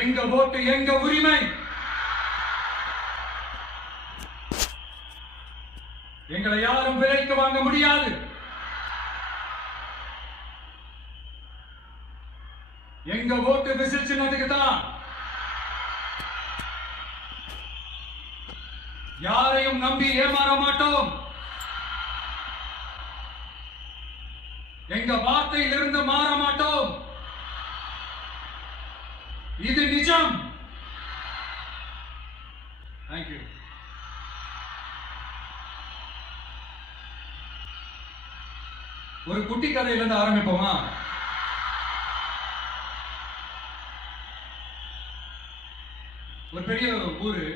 எங்க ஓட்டு எங்க உரிமை. எங்களை யாரும் விலைக்கு வாங்க முடியாது. எங்க ஓட்டு விசில் சின்னத்துக்கு தான். யாரையும் நம்பி ஏமாற மாட்டோம். எங்க வார்த்தையிலிருந்து மாற மாட்டோம். இது நிஜம். தேங்க்யூ. ஒரு குட்டி கதையிலிருந்து ஆரம்பிப்போமா? ஒரு பெரிய ஊரு,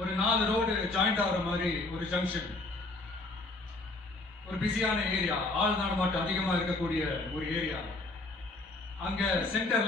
ஒரு 4 ரோடு ஜாயிண்ட் ஆகிற மாதிரி ஒரு ஜங்ஷன், ஒரு பிஸியான ஏரியா, ஆள் நடமாட்டம் அதிகமா இருக்கக்கூடிய ஒரு ஏரியா. அங்க சென்டர்